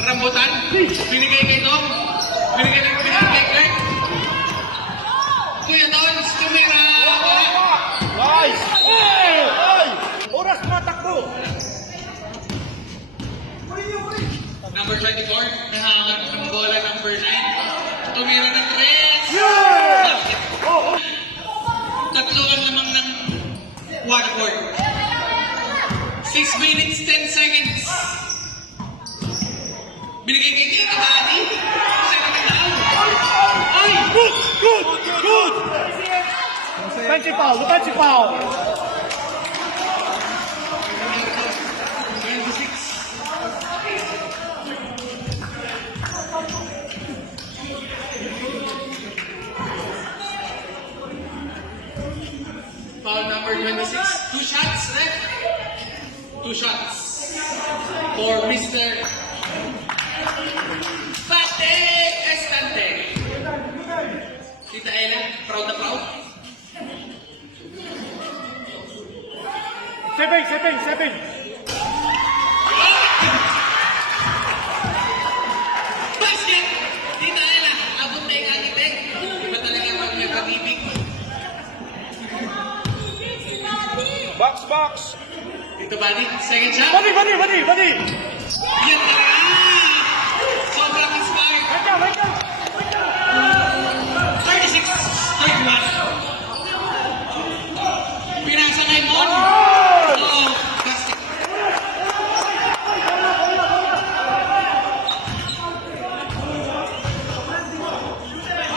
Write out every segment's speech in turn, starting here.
Rambutan, binigay kay Tom, binigay kay Clark. Kuya Tons, tumira. Nice! Hey! Oras matakbo! Number 24, nahahanap ng bola. Number 9, tumira ng 3. Yeah! Tatlo ang lamang ng Watford. 6 minutes, 10 seconds. Binigay kay Tito Bani. Second down. Ay! Good! Good! Good! Defensive foul! Defensive foul! 26. Foul number 26. 2 shots, ref. 2 shots for Mr. Pate Estante. Tita Ella, proud na proud. Seven! Basket! Tita Ella, abot na yung kanitig. Iba talaga pag may pag-ibig. Box! Tito Buddy, second shot. Buddy! Yan talaga! Sobrang inspired. Wait down! 36, 31. Pinasa na yung on. Oo, plastic.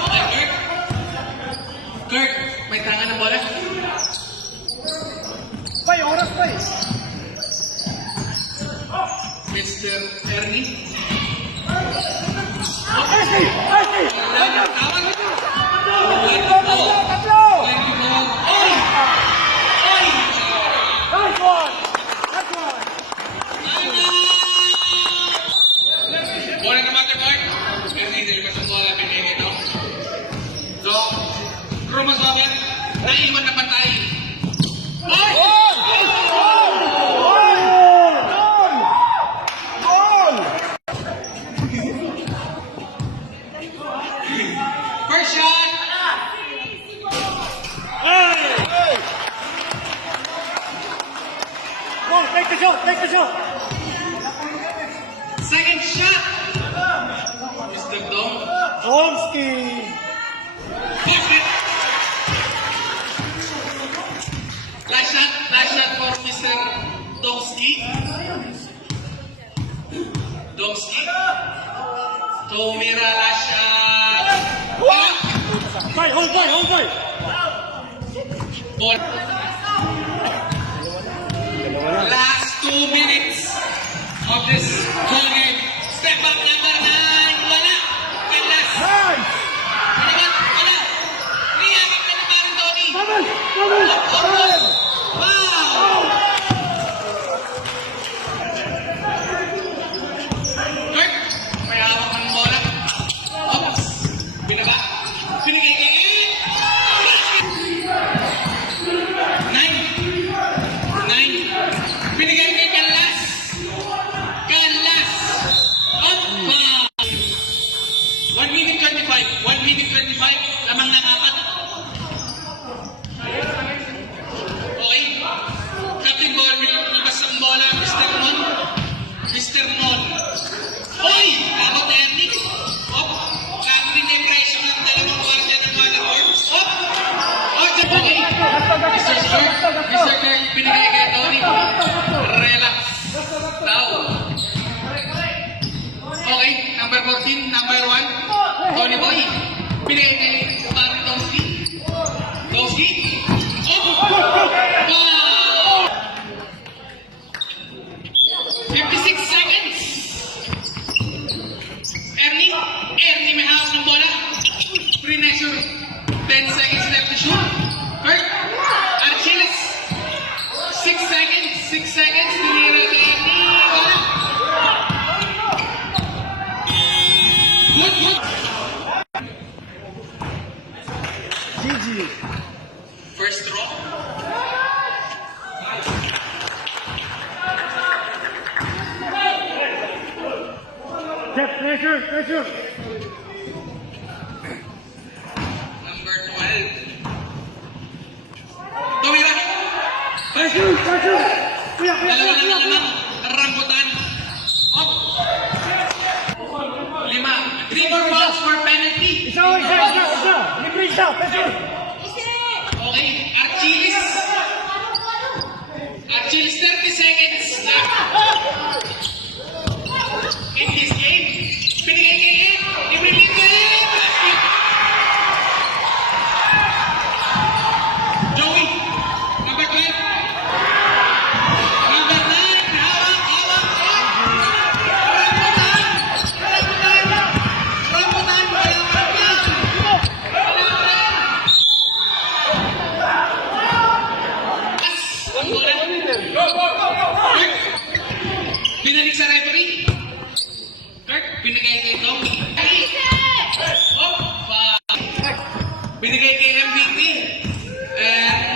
Okay, Kirk, may tangan ng bola. Bay, oras bay! Mr. Ernie. Ernie! Tawag ito. Tatlo! Let me go. Oy! Oy! Nice one! Bola na Motherboard. Ernie, nilipas ang bola. Pinigay ito. So, Rumasawan, naiwan na patay. Oy! First shot! Go, take the shot! Second shot! Mr. Dom. Tomsky! Basket! Last shot for Mr. Domsky. Tumira, last shot. Bay, hold bay! Ball. Last 2 minutes of this ball game. Step up number 9. Wala. Kalas. Nice! Wala. Niyakap ka na parang Tony. Double! Wow! Kurt, may hawak ng bola. Oops. Binaba. Binigay kay Nine. Binigay kay Kalas. Up. 1 minute 25. Lamang ng 4. Okay. Captain Ball, lumabas ang bola. Mr. Mon. Oy! Abot Ernie. Op. Captain na pressure ng dalawang guardia ng Malahor. Op. Okay. Mr. Kirk, binigay kay Tony. Relax. Now. Okay. Number 14, number 1. Tony Boy. Binigay kay Barry Tomsky. Wow! 56 seconds. Ernie may hawak ng bola. Pre-measure. 10 seconds left to shoot. Kurt. Archiles. 6 seconds. Tinira kay Ernie. Wala. Good. pressure, pressure. Number 12. Tumira! Pressure, pressure. Kuya, kuya, Dalawa kuya, na kuya. lang. Rambutan. Up. 5. 3 more balls for penalty. Isa. Libre isa, pressure. Okay, Archilis. Archilis, 30 seconds left. In this game, pinigay kay Ed. I-release na Ed. Joey, number 12. Number 9, hawak. Rambutan, kailangan niya. Ang bola. Binalik sa referee. Kurt, binigay kay Tommy. Binigay kay MVP. And